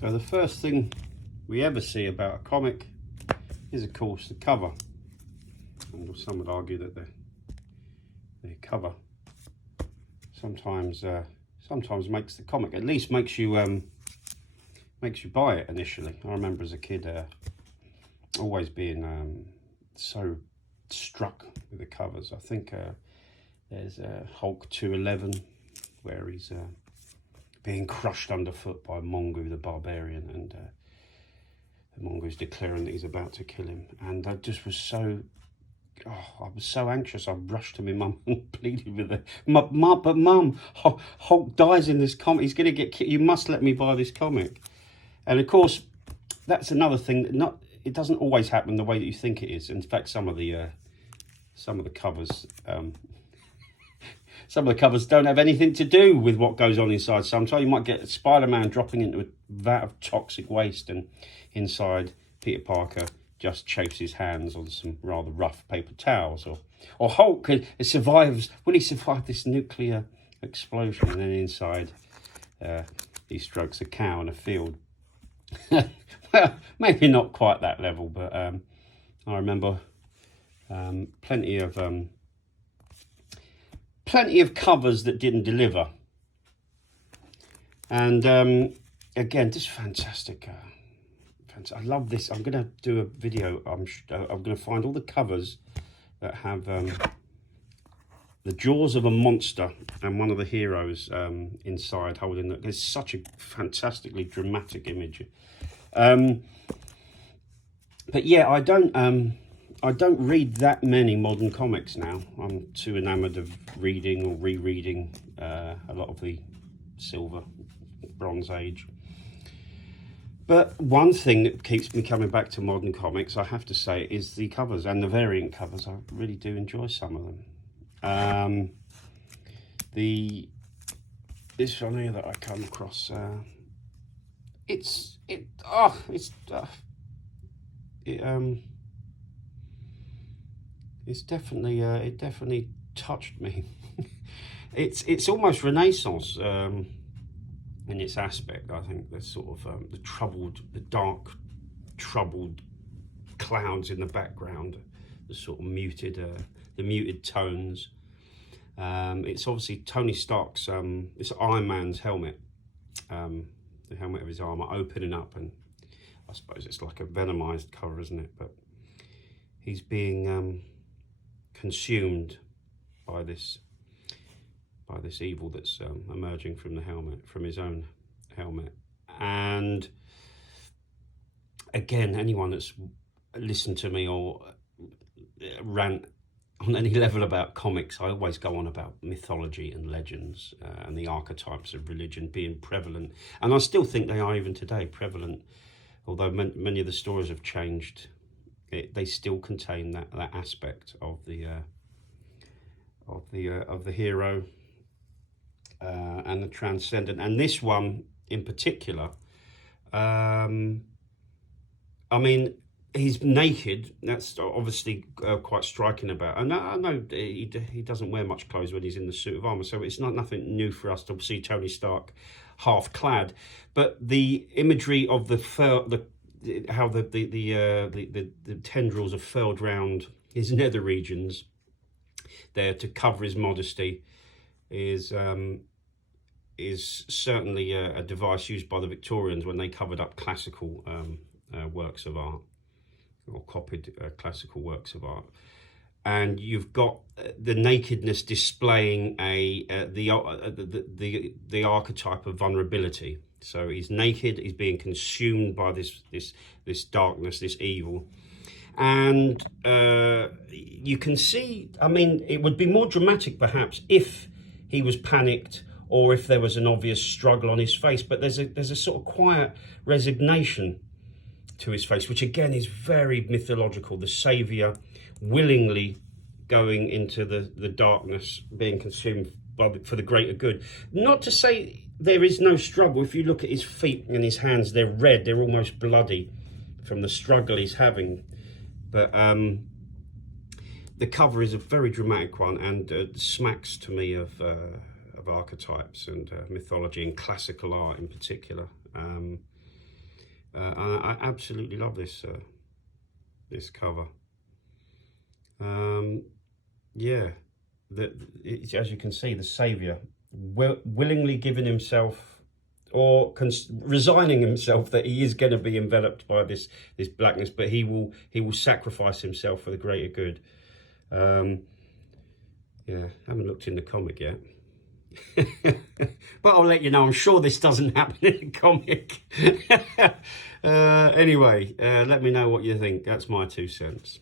So the first thing we ever see about a comic is, of course, the cover. And some would argue that the cover sometimes makes the comic, at least makes you buy it initially. I remember as a kid always being so struck with the covers. I think there's Hulk 211 where he's being crushed underfoot by Mongu the Barbarian, and the Mongu's declaring that he's about to kill him. And I just was so, I was so anxious. I rushed to my mum and pleaded with her, but mum, Hulk dies in this comic. He's going to get killed. You must let me buy this comic. And of course, that's another thing. It doesn't always happen the way that you think it is. In fact, some of the covers. Some of the covers don't have anything to do with what goes on inside. Sometimes you might get Spider-Man dropping into a vat of toxic waste, and inside Peter Parker just chafes his hands on some rather rough paper towels. Or Hulk survives. Will he survive this nuclear explosion? And then inside he strokes a cow in a field. Well, maybe not quite that level, but I remember plenty of covers that didn't deliver. And again, just fantastic. I love this. I'm going to do a video. I'm going to find all the covers that have the jaws of a monster and one of the heroes inside holding it. It's such a fantastically dramatic image. But yeah, I don't read that many modern comics now. I'm too enamoured of reading or rereading a lot of the Silver, Bronze Age. But one thing that keeps me coming back to modern comics, I have to say, is the covers and the variant covers. I really do enjoy some of them. This one here that I come across, it definitely touched me. it's almost Renaissance in its aspect. I think the sort of the dark troubled clouds in the background, the sort of muted tones. It's obviously Tony Stark's it's Iron Man's helmet, the helmet of his armor opening up, and I suppose it's like a venomized cover, isn't it? But he's being consumed by this evil that's emerging from the helmet, from his own helmet. And again, anyone that's listened to me or rant on any level about comics, I always go on about mythology and legends and the archetypes of religion being prevalent, and I still think they are even today prevalent, although many of the stories have changed. They still contain that aspect of the hero and the transcendent. And this one in particular, I mean, he's naked. That's obviously quite striking about. And I know he doesn't wear much clothes when he's in the suit of armor, so it's nothing new for us to see Tony Stark half clad. But the imagery of the fur, how the tendrils are furled round his nether regions there to cover his modesty is certainly a device used by the Victorians when they covered up classical works of art, or copied classical works of art. And you've got the nakedness displaying the archetype of vulnerability. So he's naked, he's being consumed by this darkness, this evil. And you can see, I mean, it would be more dramatic perhaps if he was panicked or if there was an obvious struggle on his face, but there's a sort of quiet resignation to his face, which again is very mythological. The saviour willingly going into the darkness, being consumed for the greater good. Not to say there is no struggle. If you look at his feet and his hands, they're red, they're almost bloody from the struggle he's having. But the cover is a very dramatic one, and smacks to me of archetypes and mythology and classical art in particular. I absolutely love this this cover. Yeah, as you can see, the Saviour willingly giving himself, or resigning himself that he is going to be enveloped by this blackness, but he will sacrifice himself for the greater good. Yeah, haven't looked in the comic yet. But I'll let you know. I'm sure this doesn't happen in the comic. Anyway, let me know what you think. That's my 2 cents.